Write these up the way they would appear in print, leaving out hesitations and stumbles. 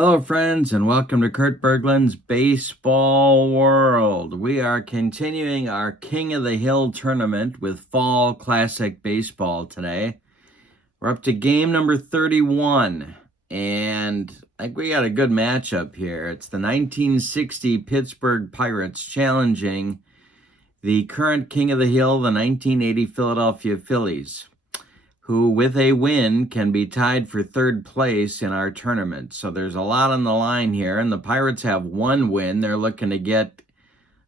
Hello, friends, and welcome to Kurt Berglund's Baseball World. We are continuing our King of the Hill tournament with Fall Classic Baseball today. We're up to game number 31, and I think we got a good matchup here. It's the 1960 Pittsburgh Pirates challenging the current King of the Hill, the 1980 Philadelphia Phillies, who with a win can be tied for third place in our tournament. So there's a lot on the line here, and the Pirates have one win. They're looking to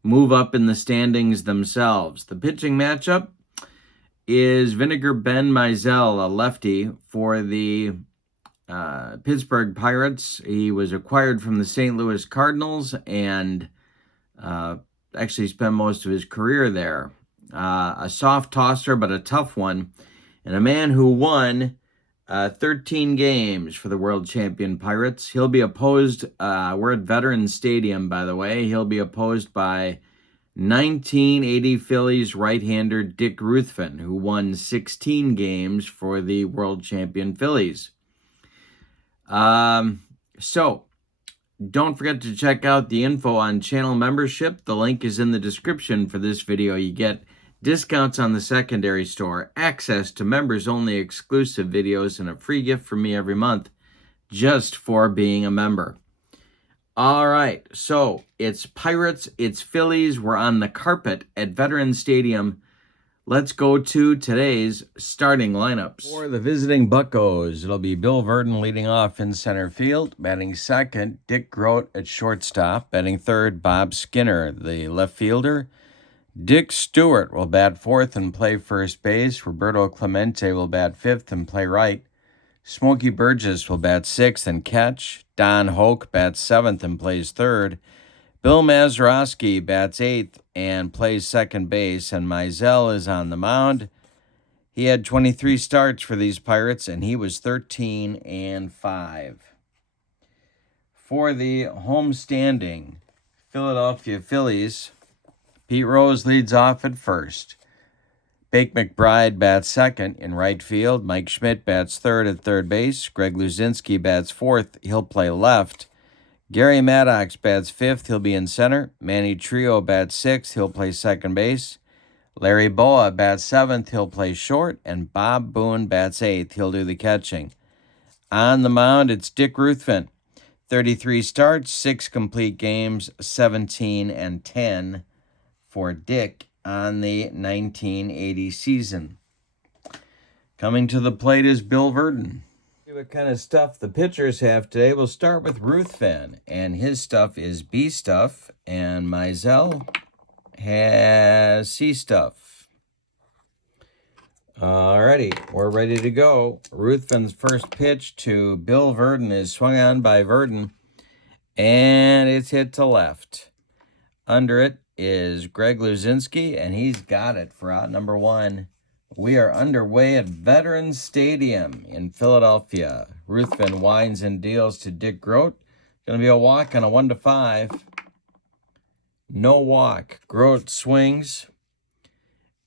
move up in the standings themselves. The pitching matchup is Vinegar Ben Mizell, a lefty for the Pittsburgh Pirates. He was acquired from the St. Louis Cardinals and actually spent most of his career there. A soft tosser, but a tough one. And a man who won 13 games for the world champion Pirates. He'll be opposed, we're at Veterans Stadium, by the way. He'll be opposed by 1980 Phillies right-hander Dick Ruthven, who won 16 games for the world champion Phillies. So, don't forget to check out the info on channel membership. The link is in the description for this video. You get discounts on the secondary store, access to members-only exclusive videos, and a free gift from me every month just for being a member. All right, so it's Pirates, it's Phillies. We're on the carpet at Veterans Stadium. Let's go to today's starting lineups. For the visiting Buccos, it'll be Bill Verdon leading off in center field. Batting second, Dick Groat at shortstop. Batting third, Bob Skinner, the left fielder. Dick Stewart will bat fourth and play first base. Roberto Clemente will bat fifth and play right. Smokey Burgess will bat sixth and catch. Don Hoke bats seventh and plays third. Bill Mazeroski bats eighth and plays second base. And Mizell is on the mound. He had 23 starts for these Pirates, and he was 13-5. For the homestanding Philadelphia Phillies, Pete Rose leads off at first. Bake McBride bats second in right field. Mike Schmidt bats third at third base. Greg Luzinski bats fourth. He'll play left. Gary Maddox bats fifth. He'll be in center. Manny Trio bats sixth. He'll play second base. Larry Boa bats seventh. He'll play short. And Bob Boone bats eighth. He'll do the catching. On the mound, it's Dick Ruthven. 33 starts, 6 complete games, 17-10. For Dick on the 1980 season. Coming to the plate is Bill Verdon. See what kind of stuff the pitchers have today. We'll start with Ruthven, and his stuff is B stuff, and Mizell has C stuff. Alrighty, we're ready to go. Ruthven's first pitch to Bill Verdon is swung on by Verdon, and it's hit to left. Under it is Greg Luzinski, and he's got it for out number one. We are underway at Veterans Stadium in Philadelphia. Ruthven winds and deals to Dick Groat. Going to be a walk on a 1-5. No walk. Groat swings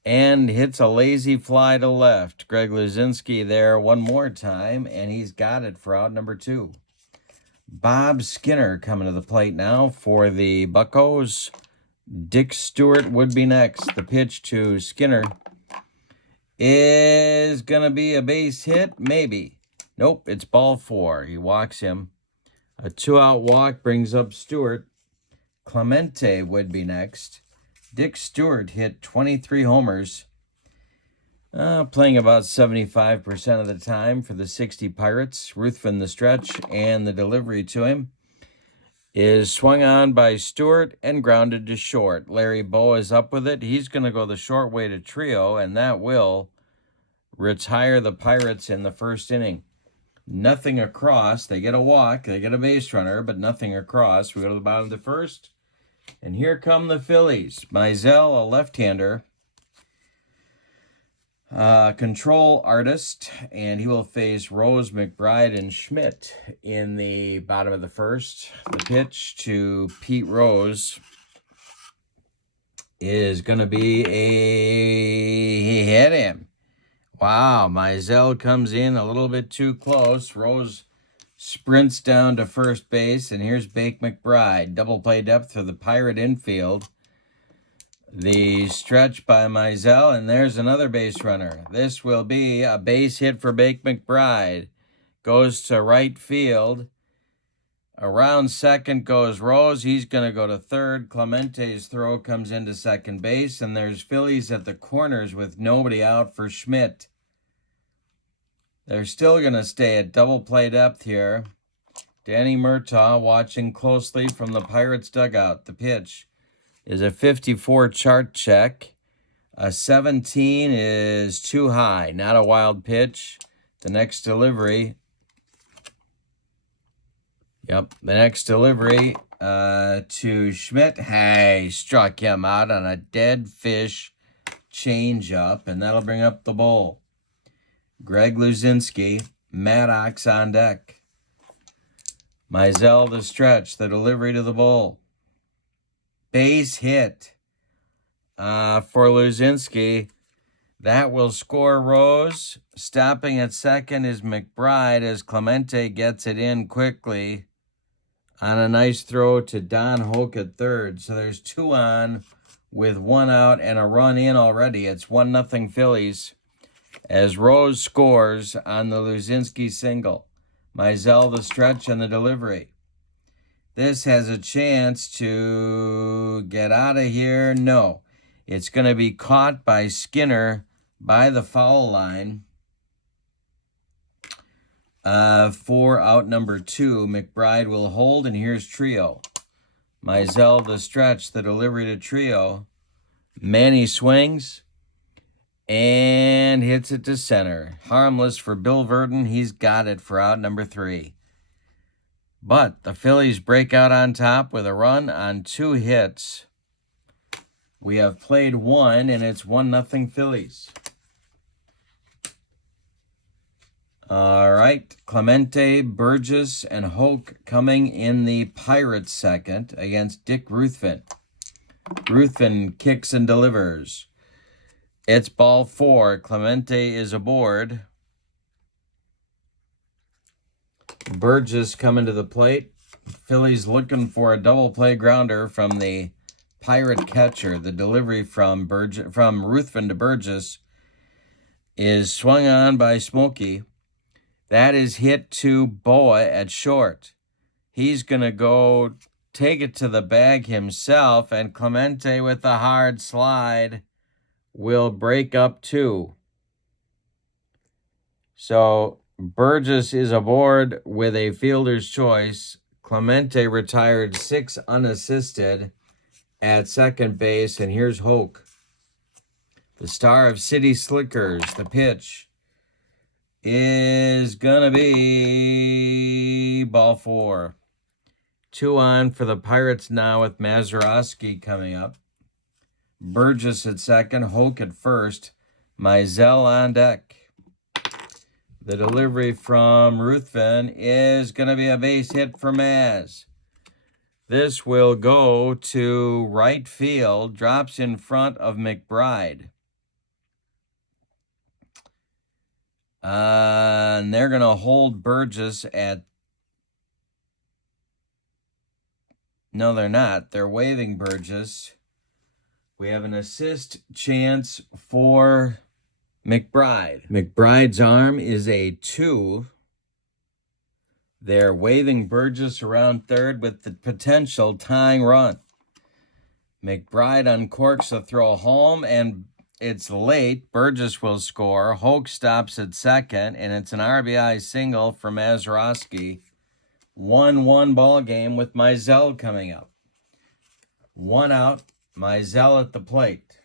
and hits a lazy fly to left. Greg Luzinski there one more time, and he's got it for out number two. Bob Skinner coming to the plate now for the Buccos. Dick Stewart would be next. The pitch to Skinner is going to be a base hit, maybe. Nope, it's ball four. He walks him. A 2-out walk brings up Stewart. Clemente would be next. Dick Stewart hit 23 homers, playing about 75% of the time for the 60 Pirates. Ruthven the stretch, and the delivery to him is swung on by Stewart and grounded to short. Larry Boa is up with it. He's going to go the short way to Trio, and that will retire the Pirates in the first inning. Nothing across. They get a walk. They get a base runner, but nothing across. We go to the bottom of the first, and here come the Phillies. Mizell, a left-hander, control artist, and he will face Rose, McBride, and Schmidt in the bottom of the first. The pitch to Pete Rose is going to be he hit him. Wow, Mizell comes in a little bit too close. Rose sprints down to first base, and here's Bake McBride. Double play depth for the Pirate infield. The stretch by Mizell, and there's another base runner. This will be a base hit for Bake McBride. Goes to right field. Around second goes Rose. He's going to go to third. Clemente's throw comes into second base, and there's Phillies at the corners with nobody out for Schmidt. They're still going to stay at double play depth here. Danny Murtaugh watching closely from the Pirates dugout. The pitch is a 54 chart check. A 17 is too high, not a wild pitch. The next delivery. Yep, the next delivery to Schmidt. Hey, struck him out on a dead fish changeup, and that'll bring up the bull. Greg Luzinski, Maddox on deck. Mizell the stretch, the delivery to the bull. Base hit for Luzinski. That will score Rose. Stopping at second is McBride as Clemente gets it in quickly on a nice throw to Don Hoke at third. So there's 2 on with 1 out and a run in already. It's 1-0 Phillies as Rose scores on the Luzinski single. Mizell the stretch and the delivery. This has a chance to get out of here. No, it's going to be caught by Skinner by the foul line for out number 2. McBride will hold, and here's Trio. Mizell the stretch, the delivery to Trio. Manny swings and hits it to center. Harmless for Bill Verdon. He's got it for out number 3. But the Phillies break out on top with a run on 2 hits. We have played 1, and it's 1-0 Phillies. All right, Clemente, Burgess, and Hoke coming in the Pirates second against Dick Ruthven. Ruthven kicks and delivers. It's ball 4. Clemente is aboard. Burgess coming to the plate. Phillies looking for a double play grounder from the Pirate catcher. The delivery from Ruthven to Burgess is swung on by Smokey. That is hit to Boa at short. He's going to go take it to the bag himself, and Clemente with a hard slide will break up 2. So Burgess is aboard with a fielder's choice. Clemente retired 6 unassisted at second base, and here's Hoke, the star of City Slickers. The pitch is gonna be ball 4. 2 on for the Pirates now with Mazeroski coming up. Burgess at second, Hoke at first, Mizell on deck. The delivery from Ruthven is going to be a base hit for Maz. This will go to right field, drops in front of McBride. And they're going to hold Burgess at... No, they're not. They're waving Burgess. We have an assist chance for McBride. McBride's arm is a 2. They're waving Burgess around third with the potential tying run. McBride uncorks a throw home, and it's late. Burgess will score. Hoke stops at second, and it's an RBI single for Mazeroski. 1-1 ball game with Mizell coming up. 1 out, Mizell at the plate.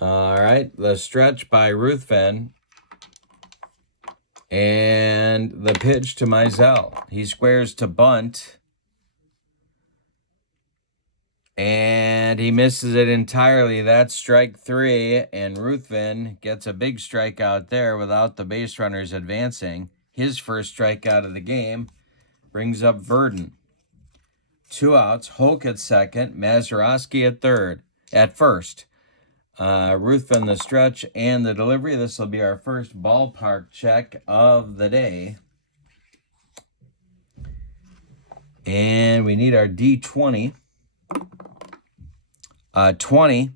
All right, the stretch by Ruthven. And the pitch to Mizell. He squares to bunt. And he misses it entirely. That's strike 3. And Ruthven gets a big strikeout there without the base runners advancing. His first strikeout of the game brings up Verdon. 2 outs. Hoke at second. Mazeroski at first. Ruthven, the stretch and the delivery. This will be our first ballpark check of the day. And we need our D20. 20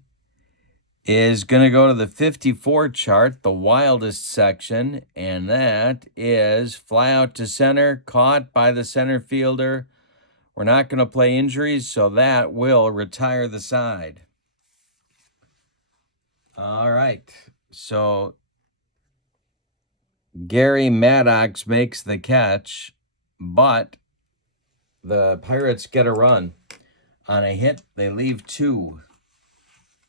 is going to go to the 54 chart, the wildest section, and that is fly out to center, caught by the center fielder. We're not going to play injuries, so that will retire the side. All right, so Gary Maddox makes the catch, but the Pirates get a run. On a hit, they leave 2.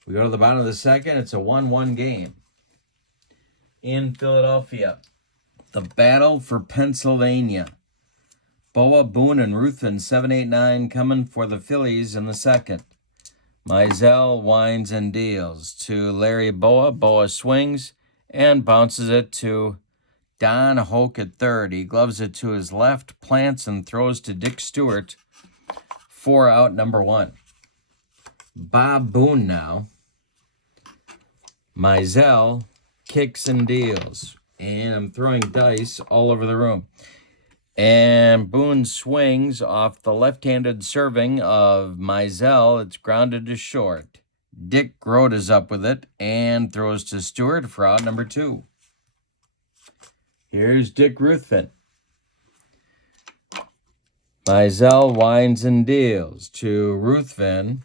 We go to the bottom of the second. It's a 1-1 game in Philadelphia. The battle for Pennsylvania. Boa, Boone, and Ruthven, 7-8-9, coming for the Phillies in the second. Mizell winds and deals to Larry Boa. Boa swings and bounces it to Don Hoke at third. He gloves it to his left, plants, and throws to Dick Stewart for out number 1. Bob Boone now. Mizell kicks and deals. And I'm throwing dice all over the room. And Boone swings off the left-handed serving of Mizell. It's grounded to short. Dick Grote is up with it and throws to Stewart for out number 2. Here's Dick Ruthven. Mizell winds and deals to Ruthven.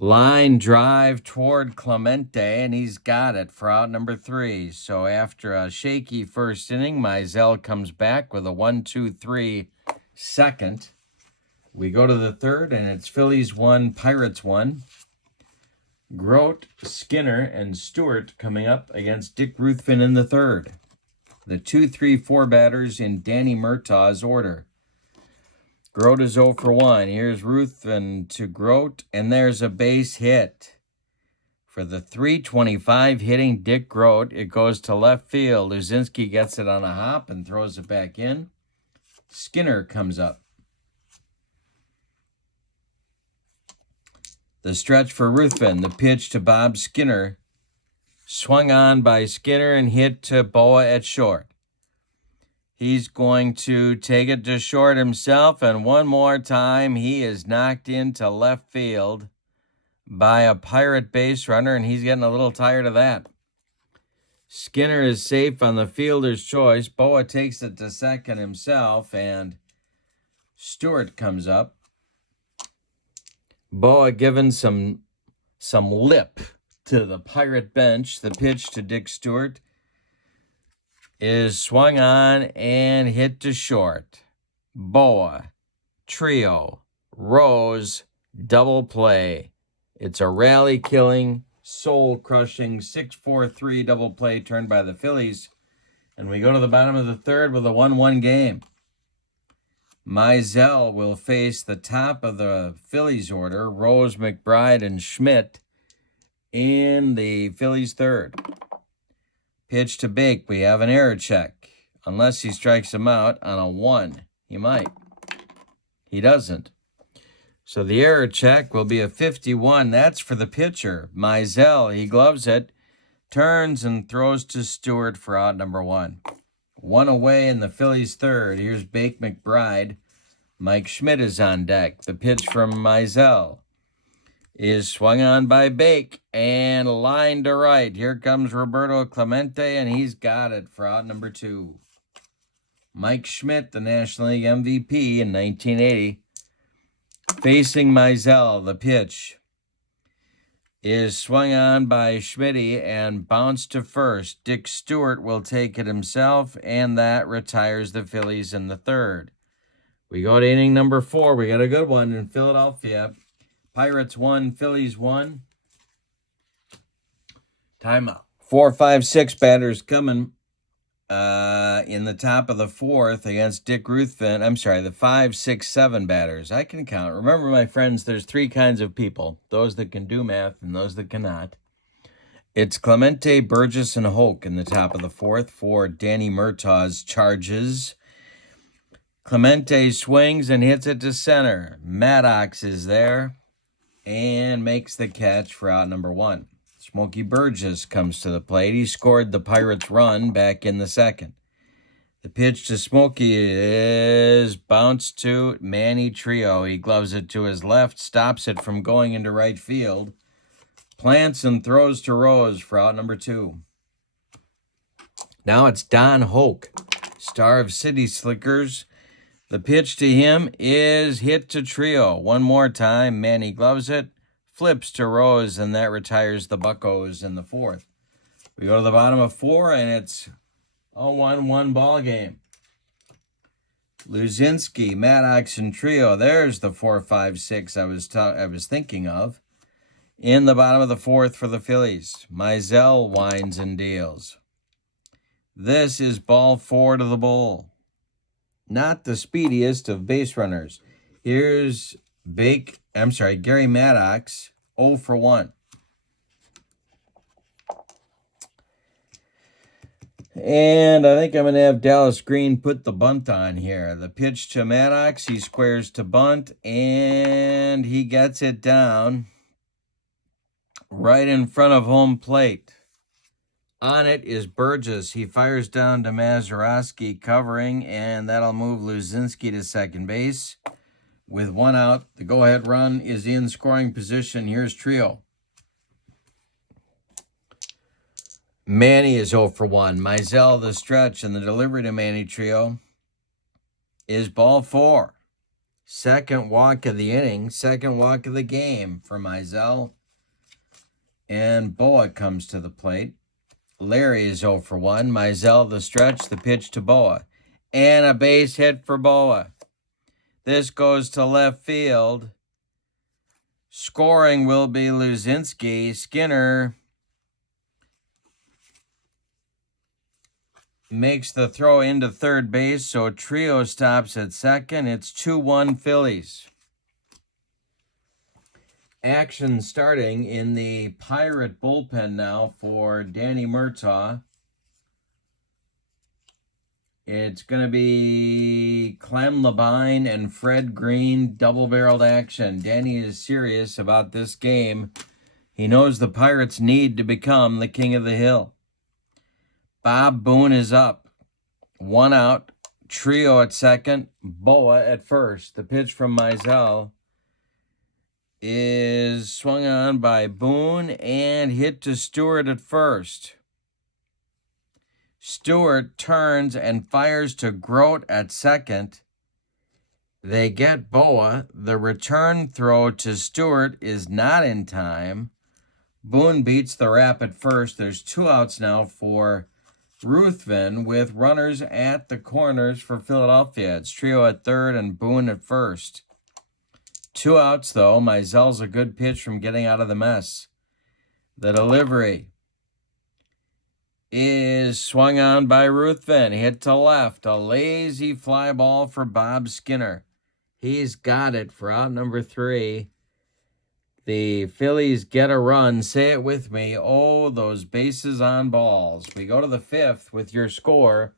Line drive toward Clemente, and he's got it for out number 3. So after a shaky first inning, Mizell comes back with a 1-2-3 second. We go to the third, and it's Phillies 1, Pirates 1. Grote, Skinner, and Stewart coming up against Dick Ruthven in the third. The 2-3-4 batters in Danny Murtaugh's order. Grote is 0 for 1. Here's Ruthven to Grote, and there's a base hit. For the .325 hitting Dick Grote, it goes to left field. Uzinski gets it on a hop and throws it back in. Skinner comes up. The stretch for Ruthven, the pitch to Bob Skinner. Swung on by Skinner and hit to Boa at short. He's going to take it to short himself, and one more time he is knocked into left field by a Pirate base runner, and he's getting a little tired of that. Skinner is safe on the fielder's choice. Boa takes it to second himself, and Stewart comes up. Boa giving some lip to the Pirate bench. The pitch to Dick Stewart is swung on and hit to short. Boa, trio, Rose, double play. It's a rally-killing, soul-crushing 6-4-3 double play turned by the Phillies. And we go to the bottom of the third with a 1-1 game. Mizell will face the top of the Phillies order, Rose, McBride, and Schmidt in the Phillies third. Pitch to Bake. We have an error check. Unless he strikes him out on a 1. He might. He doesn't. So the error check will be a 51. That's for the pitcher. Mizell, he gloves it, turns and throws to Stewart for out number 1. 1 away in the Phillies third. Here's Bake McBride. Mike Schmidt is on deck. The pitch from Mizell is swung on by Bake and lined to right. Here comes Roberto Clemente, and he's got it for out number 2. Mike Schmidt, the National League MVP in 1980, facing Mizell. The pitch is swung on by Schmitty and bounced to first. Dick Stewart will take it himself, and that retires the Phillies in the third. We go to inning number 4. We got a good one in Philadelphia. Pirates 1, Phillies 1. Timeout. 4, 5, 6 batters coming in the top of the fourth against Dick Ruthven. I'm sorry, the 5, 6, 7 batters. I can count. Remember, my friends, there's 3 kinds of people. Those that can do math and those that cannot. It's Clemente, Burgess, and Hoke in the top of the fourth for Danny Murtaugh's Charges. Clemente swings and hits it to center. Maddox is there. and makes the catch for out number 1. Smokey Burgess comes to the plate. He scored the Pirates' run back in the second. The pitch to Smokey is bounced to Manny Trio. He gloves it to his left, stops it from going into right field, plants and throws to Rose for out number 2. Now it's Don Hoke, star of City Slickers. The pitch to him is hit to Trio. One more time, Manny gloves it, flips to Rose, and that retires the Buccos in the 4th. We go to the bottom of 4, and it's a 1-1 ball game. Luzinski, Maddox, and Trio. There's the 4-5-6 I was thinking of. In the bottom of the 4th for the Phillies, Mizell winds and deals. This is ball 4 to the Bull. Not the speediest of base runners. Here's Gary Maddox, 0 for 1. And I think I'm going to have Dallas Green put the bunt on here. The pitch to Maddox, he squares to bunt, and he gets it down right in front of home plate. On it is Burgess. He fires down to Mazeroski covering, and that'll move Luzinski to second base. With 1 out, the go-ahead run is in scoring position. Here's Trio. Manny is 0 for 1. Mizell the stretch, and the delivery to Manny Trio is ball 4. Second walk of the inning, second walk of the game for Mizell. And Boa comes to the plate. Larry is 0 for 1. Mizell the stretch, the pitch to Boa. And a base hit for Boa. This goes to left field. Scoring will be Luzinski. Skinner makes the throw into third base, so Trio stops at second. It's 2-1 Phillies. Action starting in the Pirate bullpen now for Danny Murtaugh. It's going to be Clem Labine and Fred Green, double-barreled action. Danny is serious about this game. He knows the Pirates need to become the king of the hill. Bob Boone is up. 1 out. Trio at second. Boa at first. The pitch from Mizell is swung on by Boone and hit to Stewart at first. Stewart turns and fires to Grote at second. They get Boa. The return throw to Stewart is not in time. Boone beats the wrap at first. There's 2 outs now for Ruthven with runners at the corners for Philadelphia. It's Trio at third and Boone at first. 2 outs, though. Mizell's a good pitch from getting out of the mess. The delivery is swung on by Ruthven. Hit to left. A lazy fly ball for Bob Skinner. He's got it for out number 3. The Phillies get a run. Say it with me. Oh, those bases on balls. We go to the 5th with your score.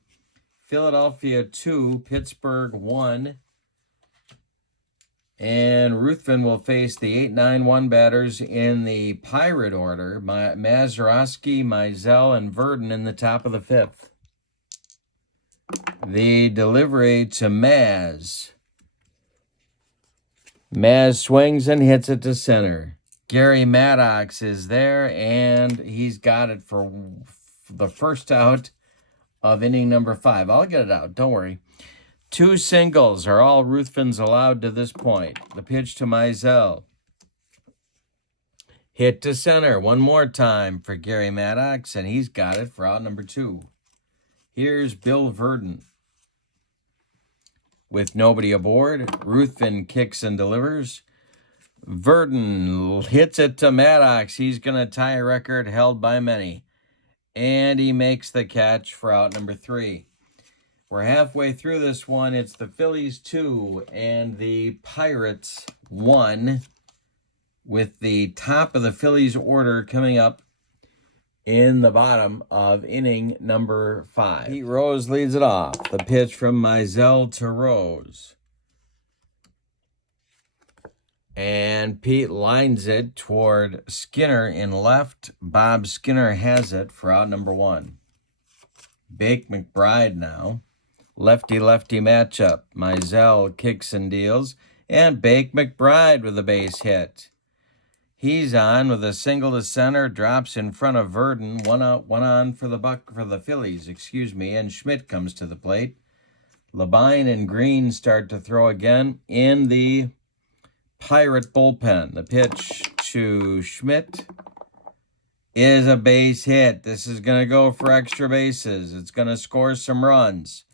Philadelphia 2, Pittsburgh 1. And Ruthven will face the 8-9-1 batters in the Pirate order. Mazeroski, Mizell, and Verdon in the top of the 5th. The delivery to Maz. Maz swings and hits it to center. Gary Maddox is there, and he's got it for the first out of inning number 5. I'll get it out, don't worry. 2 singles are all Ruthven's allowed to this point. The pitch to Mizell. Hit to center one more time for Gary Maddox, and he's got it for out number 2. Here's Bill Verdon. With nobody aboard, Ruthven kicks and delivers. Verdon hits it to Maddox. He's going to tie a record held by many. And he makes the catch for out number 3. We're halfway through this one. It's the Phillies 2 and the Pirates 1, with the top of the Phillies order coming up in the bottom of inning number 5. Pete Rose leads it off. The pitch from Mizell to Rose. And Pete lines it toward Skinner in left. Bob Skinner has it for out number 1. Bake McBride now. Lefty-lefty matchup. Mizell kicks and deals. And Bake McBride with a base hit. He's on with a single to center. Drops in front of Ruthven. One out, one on for the Phillies, and Schmidt comes to the plate. Labine and Green start to throw again in the Pirate bullpen. The pitch to Schmidt is a base hit. This is going to go for extra bases. It's going to score some runs.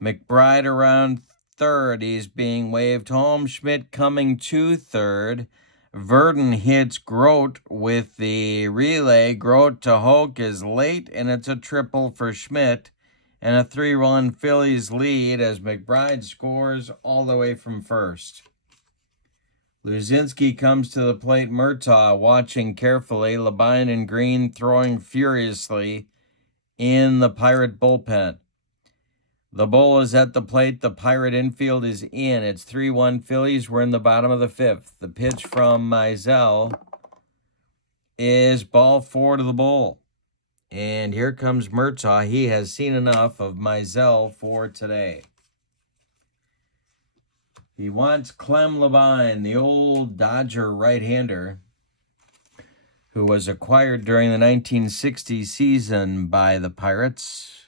McBride around third. He's being waved home. Schmidt coming to third. Ruthven hits Grote with the relay. Grote to Hoke is late, and it's a triple for Schmidt. And a 3-run Phillies lead as McBride scores all the way from first. Luzinski comes to the plate. Murtaugh watching carefully. Labine and Green throwing furiously in the Pirate bullpen. The Bull is at the plate. The Pirate infield is in. It's 3-1 Phillies. We're in the bottom of the 5th. The pitch from Mizell is ball 4 to the Bull. And here comes Murtaugh. He has seen enough of Mizell for today. He wants Clem Labine, the old Dodger right-hander, who was acquired during the 1960 season by the Pirates.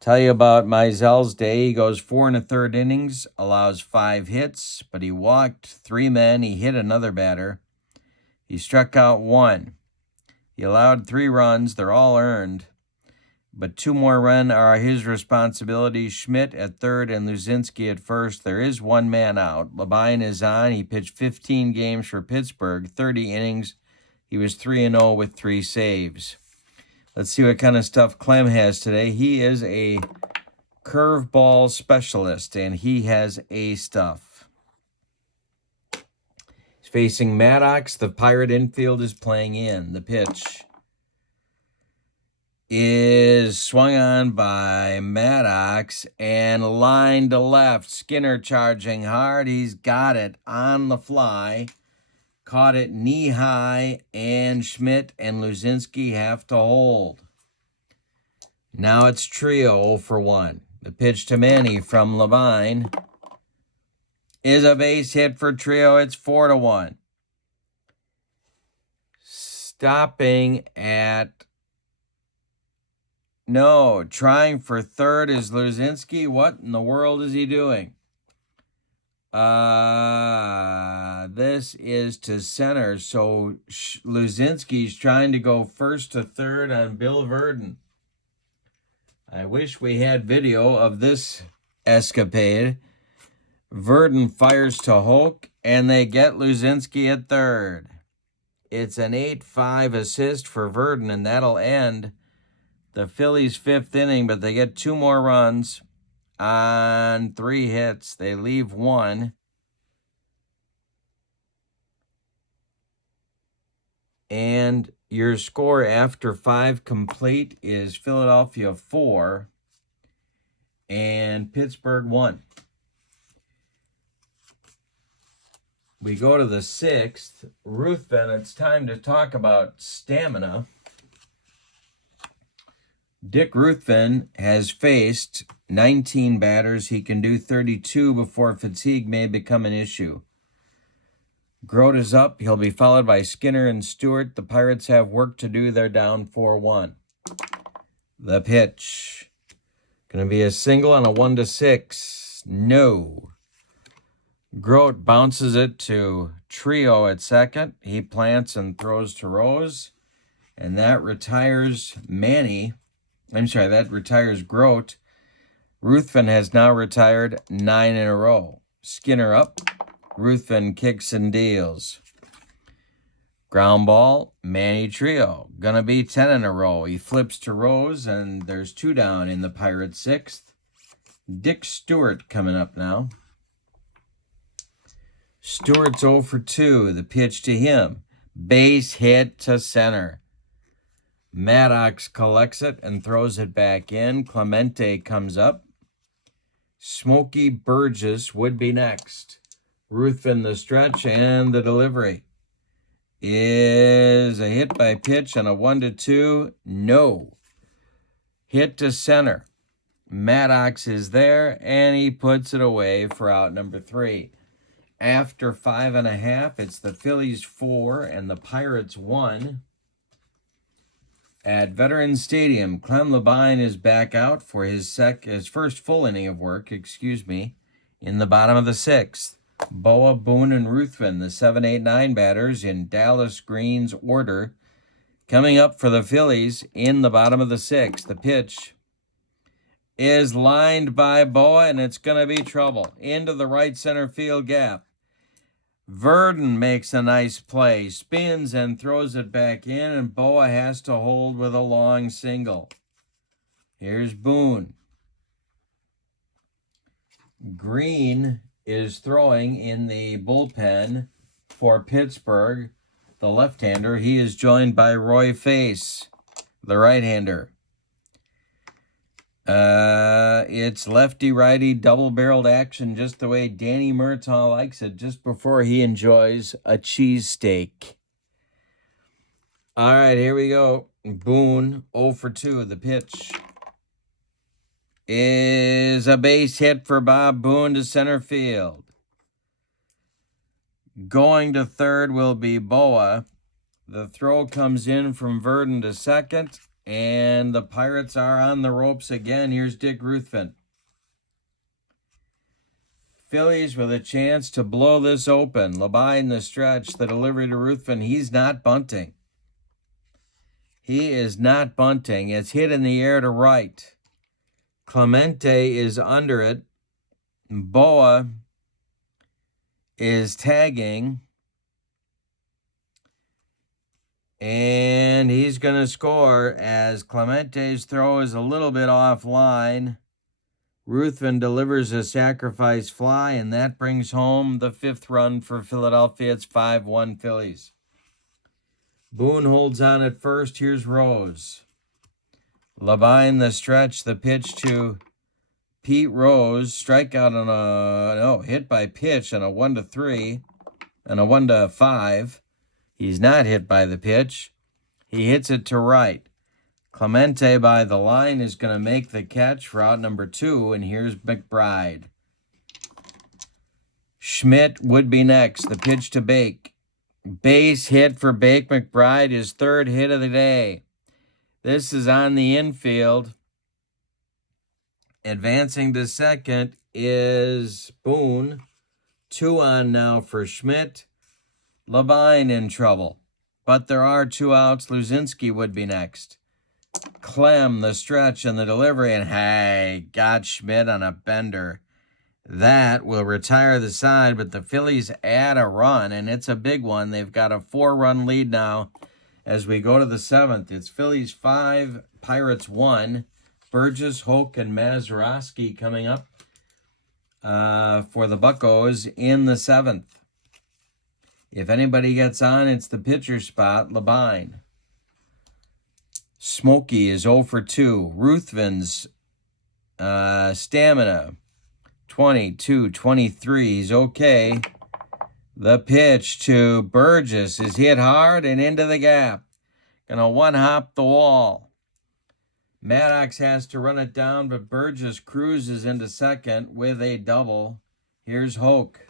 Tell you about Mizell's day. He goes 4 1/3 innings, allows 5 hits, but he walked 3 men. He hit another batter. He struck out 1. He allowed 3 runs. They're all earned. But 2 more runs are his responsibility. Schmidt at third and Luzinski at first. There is 1 man out. Labine is on. He pitched 15 games for Pittsburgh, 30 innings. He was 3-0 with 3 saves. Let's see what kind of stuff Clem has today. He is a curveball specialist, and he has A stuff. He's facing Maddox. The Pirate infield is playing in. The pitch is swung on by Maddox and lined to left. Skinner charging hard. He's got it on the fly. Caught it knee high, and Schmidt and Luzinski have to hold. Now it's trio 0 for 1. The pitch to Manny from Labine is a base hit for trio. It's 4-1. Stopping at no, trying for third is Luzinski. What in the world is he doing? This is to center. So Luzinski's trying to go first to third on Bill Ruthven. I wish we had video of this escapade. Ruthven fires to Hoke, and they get Luzinski at third. It's an 8-5 assist for Ruthven, and that'll end the Phillies' 5th inning, but they get 2 more runs on 3 hits. They leave 1. And your score after 5 complete is Philadelphia 4 and Pittsburgh 1. We go to the 6th. Ruthven, it's time to talk about stamina. Dick Ruthven has faced 19 batters. He can do 32 before fatigue may become an issue. Grote is up. He'll be followed by Skinner and Stewart. The Pirates have work to do. They're down 4-1. The pitch. Going to be a single and a 1-6. No. Grote bounces it to Trio at second. He plants and throws to Rose. And that retires that retires Grote. Ruthven has now retired 9 in a row. Skinner up. Ruthven kicks and deals. Ground ball, Manny Trio. Gonna be 10 in a row. He flips to Rose, and there's 2 down in the Pirates' 6th. Dick Stewart coming up now. Stewart's 0 for 2. The pitch to him. Base hit to center. Maddox collects it and throws it back in. Clemente comes up. Smokey Burgess would be next. Ruthven the stretch, and the delivery is a hit by pitch and a 1-2. No. Hit to center. Maddox is there, and he puts it away for out number 3. After 5.5, it's the Phillies 4 and the Pirates 1. At Veterans Stadium, Clem Labine is back out for his first full inning of work, in the bottom of the 6th. Boa, Boone, and Ruthven, the 7, 8, 9 batters in Dallas Green's order. Coming up for the Phillies in the bottom of the 6th. The pitch is lined by Boa, and it's going to be trouble. Into the right center field gap. Verdon makes a nice play, spins and throws it back in, and Boa has to hold with a long single. Here's Boone. Green is throwing in the bullpen for Pittsburgh, the left-hander. He is joined by Roy Face, the right-hander. It's lefty-righty double-barreled action just the way Danny Murtaugh likes it, just before he enjoys a cheesesteak. All right, here we go. Boone, 0 for 2. The pitch is a base hit for Bob Boone to center field. Going to third will be Boa. The throw comes in from Verdon to second, and the Pirates are on the ropes again. Here's Dick Ruthven. Phillies with a chance to blow this open. Labine the stretch, the delivery to Ruthven. He's not bunting. He is not bunting. It's hit in the air to right. Clemente is under it. Boa is tagging. And he's going to score as Clemente's throw is a little bit offline. Ruthven delivers a sacrifice fly, and that brings home the 5th run for Philadelphia. It's 5-1 Phillies. Boone holds on at first. Here's Rose. Labine the stretch, the pitch to Pete Rose. Strikeout on hit by pitch on a 1-3 and a 1-5. He's not hit by the pitch. He hits it to right. Clemente by the line is going to make the catch for out number 2, and here's McBride. Schmidt would be next. The pitch to Bake. Base hit for Bake McBride, his 3rd hit of the day. This is on the infield. Advancing to second is Boone. 2 on now for Schmidt. Labine in trouble, but there are 2 outs. Luzinski would be next. Clem, the stretch and the delivery, and hey, got Schmidt on a bender. That will retire the side, but the Phillies add a run, and it's a big one. They've got a 4-run lead now as we go to the 7th. It's Phillies 5, Pirates 1. Burgess, Hoke, and Mazeroski coming up for the Buccos in the 7th. If anybody gets on, it's the pitcher spot, Labine. Smokey is 0 for 2. Ruthven's stamina, 22-23. He's okay. The pitch to Burgess is hit hard and into the gap. Gonna one-hop the wall. Maddox has to run it down, but Burgess cruises into second with a double. Here's Hoke.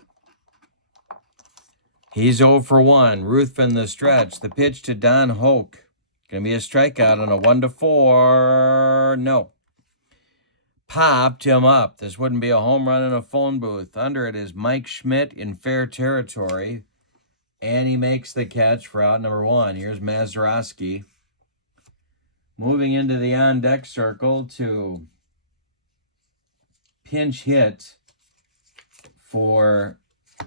He's 0 for 1. Ruthven the stretch. The pitch to Don Hoke. Going to be a strikeout on a 1-4. No. Popped him up. This wouldn't be a home run in a phone booth. Under it is Mike Schmidt in fair territory. And he makes the catch for out number 1. Here's Mazeroski. Moving into the on-deck circle to pinch hit for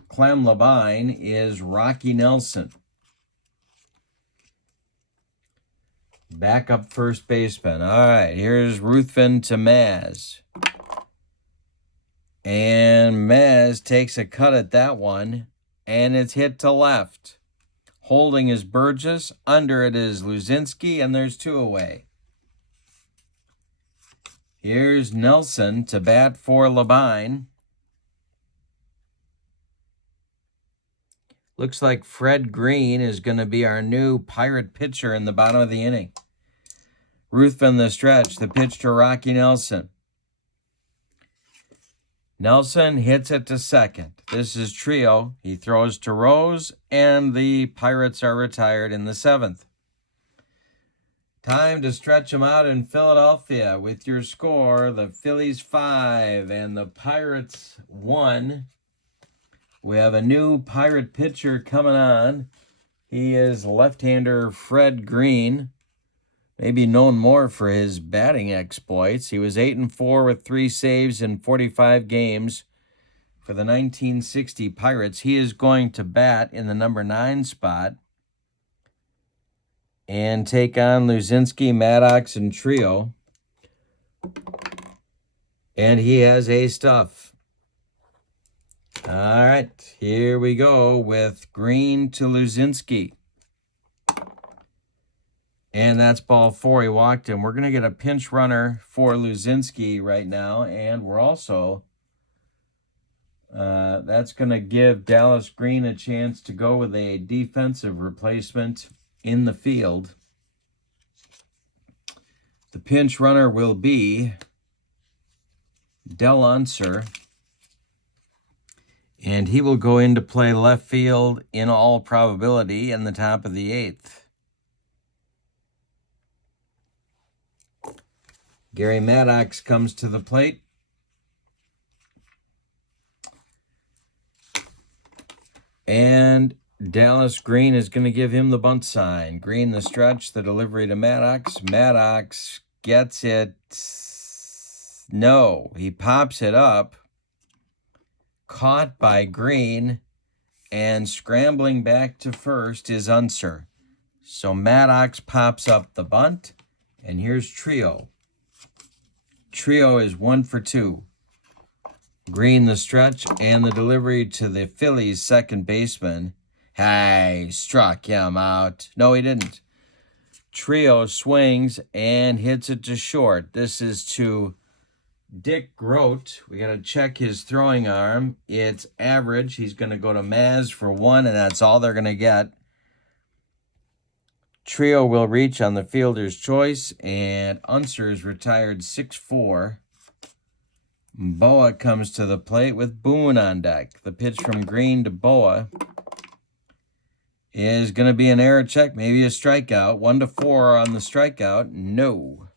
Clem Labine is Rocky Nelson. Backup first baseman. All right, here's Ruthven to Maz. And Maz takes a cut at that one, and it's hit to left. Holding is Burgess. Under it is Luzinski, and there's 2 away. Here's Nelson to bat for Labine. Looks like Fred Green is going to be our new Pirate pitcher in the bottom of the inning. Ruthven the stretch, the pitch to Rocky Nelson. Nelson hits it to second. This is Trio. He throws to Rose, and the Pirates are retired in the 7th. Time to stretch them out in Philadelphia with your score. The Phillies 5 and the Pirates 1. We have a new Pirate pitcher coming on. He is left-hander Fred Green, maybe known more for his batting exploits. He was 8-4 with 3 saves in 45 games for the 1960 Pirates. He is going to bat in the number 9 spot and take on Luzinski, Maddox, and Trio. And he has A stuff. All right, here we go with Green to Luzinski. And that's ball 4. He walked him. We're going to get a pinch runner for Luzinski right now. And we're also, that's going to give Dallas Green a chance to go with a defensive replacement in the field. The pinch runner will be Del Unser. And he will go into play left field in all probability in the top of the 8th. Gary Maddox comes to the plate. And Dallas Green is going to give him the bunt sign. Green the stretch, the delivery to Maddox. Maddox gets it. No, he pops it up. Caught by Green, and scrambling back to first is Unser. So Maddox pops up the bunt, and here's Trio. Trio is 1 for 2. Green the stretch, and the delivery to the Phillies second baseman. Hey, struck him out. No, he didn't. Trio swings and hits it to short. This is to Dick Grote. We got to check his throwing arm. It's average. He's going to go to Maz for 1, and that's all they're going to get. Trio will reach on the fielder's choice, and Unser is retired 6-4. Boa comes to the plate with Boone on deck. The pitch from Green to Boa is going to be an error check, maybe a strikeout. 1-4 on the strikeout. No.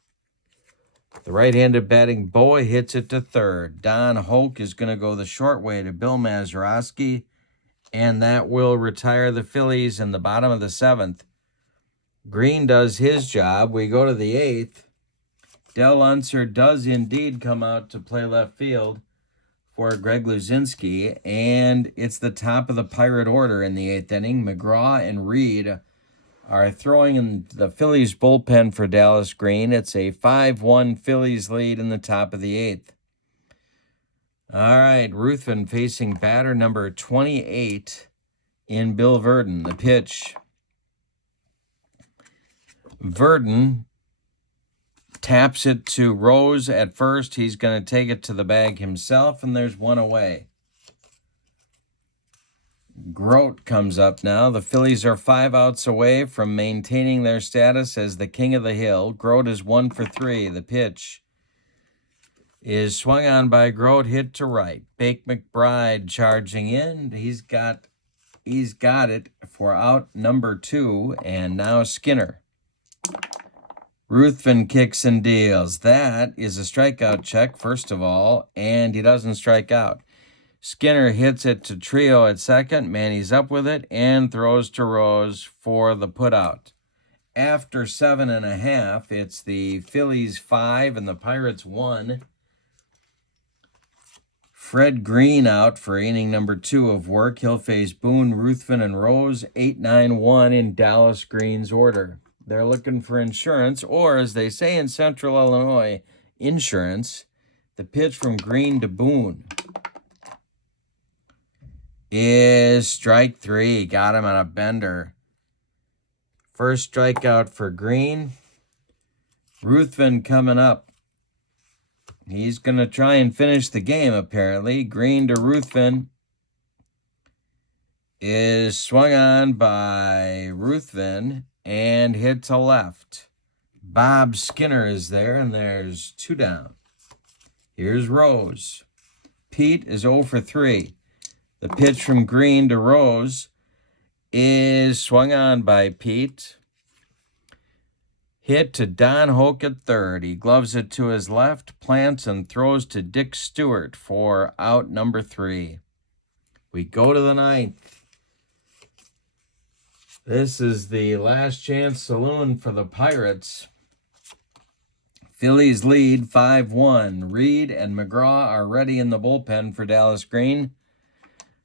The right-handed batting Boa hits it to third. Don Hoke is going to go the short way to Bill Mazeroski, and that will retire the Phillies in the bottom of the 7th. Green does his job. We go to the 8th. Del Unser does indeed come out to play left field for Greg Luzinski, and it's the top of the Pirate order in the 8th inning. McGraw and Reed are throwing in the Phillies bullpen for Dallas Green. It's a 5-1 Phillies lead in the top of the 8th. All right, Ruthven facing batter number 28 in Bill Verdon. The pitch. Verdon taps it to Rose at first. He's going to take it to the bag himself, and there's 1 away. Grote comes up now. The Phillies are 5 outs away from maintaining their status as the king of the hill. Grote is 1 for 3. The pitch is swung on by Grote, hit to right. Bake McBride charging in. He's got it for out number 2, and now Skinner. Ruthven kicks and deals. That is a strikeout check, first of all, and he doesn't strike out. Skinner hits it to Trio at second. Manny's up with it and throws to Rose for the putout. After 7.5, it's the Phillies 5 and the Pirates 1. Fred Green out for inning number 2 of work. He'll face Boone, Ruthven, and Rose. 8-9-1 in Dallas Green's order. They're looking for insurance, or as they say in Central Illinois, insurance. The pitch from Green to Boone is strike 3. Got him on a bender. First strikeout for Green. Ruthven coming up. He's going to try and finish the game, apparently. Green to Ruthven is swung on by Ruthven and hit to left. Bob Skinner is there, and there's 2 down. Here's Rose. Pete is 0 for 3. The pitch from Green to Rose is swung on by Pete. Hit to Don Hoke at third. He gloves it to his left, plants, and throws to Dick Stewart for out number 3. We go to the 9th. This is the last chance saloon for the Pirates. Phillies lead 5-1. Reed and McGraw are ready in the bullpen for Dallas Green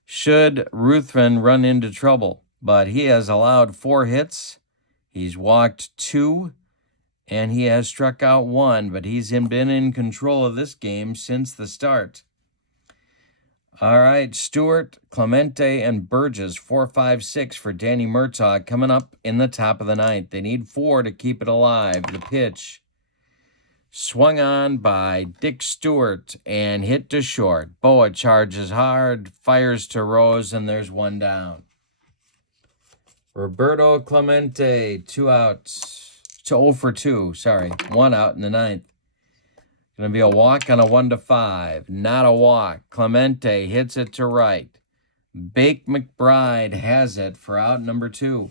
should Ruthven run into trouble. But he has allowed 4 hits. He's walked 2. And he has struck out 1, but he's been in control of this game since the start. All right, Stewart, Clemente, and Burgess, 4, 5, 6 for Danny Murtaugh coming up in the top of the 9th. They need 4 to keep it alive. The pitch swung on by Dick Stewart and hit to short. Boa charges hard, fires to Rose, and there's 1 down. Roberto Clemente, 2 outs. 0 for 2, 1 out in the 9th. Going to be a walk on a 1-5. Not a walk. Clemente hits it to right. Bake McBride has it for out number 2.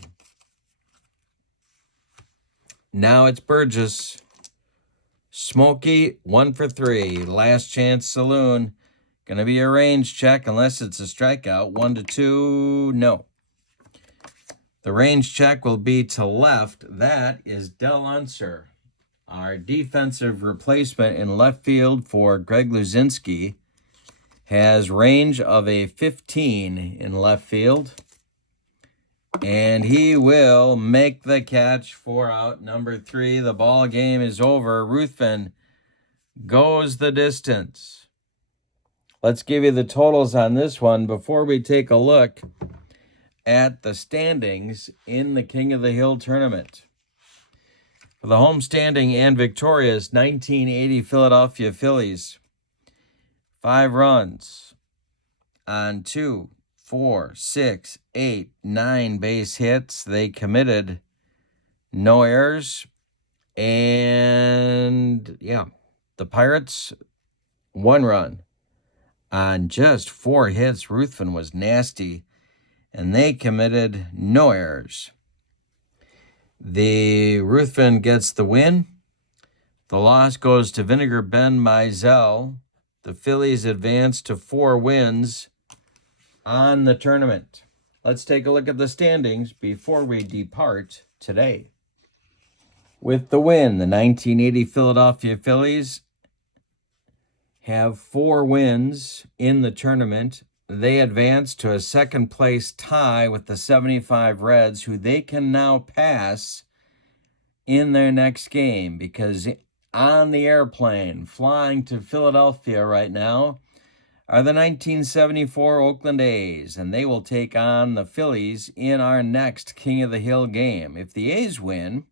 Now it's Burgess. Smokey, 1 for 3. Last chance saloon. Going to be a range check unless it's a strikeout. 1-2, no. The range check will be to left. That is Del Unser, our defensive replacement in left field for Greg Luzinski. Has range of a 15 in left field. And he will make the catch for out number 3. The ball game is over. Ruthven goes the distance. Let's give you the totals on this one before we take a look at the standings in the King of the Hill tournament. For the home standing and victorious 1980 Philadelphia Phillies, 5 runs on 2, 4, 6, 8, 9 base hits. They committed no errors. And, the Pirates, 1 run on just 4 hits. Ruthven was nasty, and they committed no errors. The Ruthven gets the win. The loss goes to Vinegar Ben Mizell. The Phillies advance to 4 wins on the tournament. Let's take a look at the standings before we depart today. With the win, the 1980 Philadelphia Phillies have 4 wins in the tournament. They advance to a second-place tie with the 75 Reds, who they can now pass in their next game, because on the airplane flying to Philadelphia right now are the 1974 Oakland A's, and they will take on the Phillies in our next King of the Hill game. If the A's win,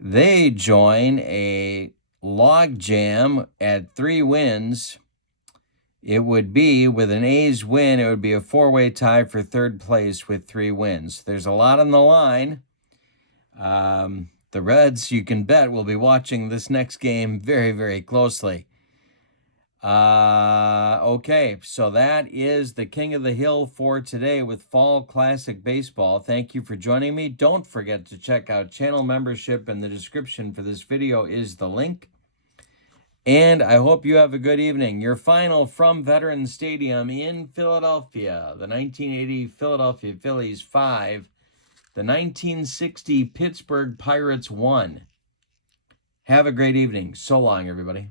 they join a log jam at 3 wins. It would be, with an A's win, it would be a 4-way tie for 3rd place with 3 wins. There's a lot on the line. The Reds, you can bet, will be watching this next game very, very closely. Okay, so that is the King of the Hill for today with Fall Classic Baseball. Thank you for joining me. Don't forget to check out channel membership. In the description for this video is the link. And I hope you have a good evening. Your final from Veterans Stadium in Philadelphia. The 1980 Philadelphia Phillies 5. The 1960 Pittsburgh Pirates 1. Have a great evening. So long, everybody.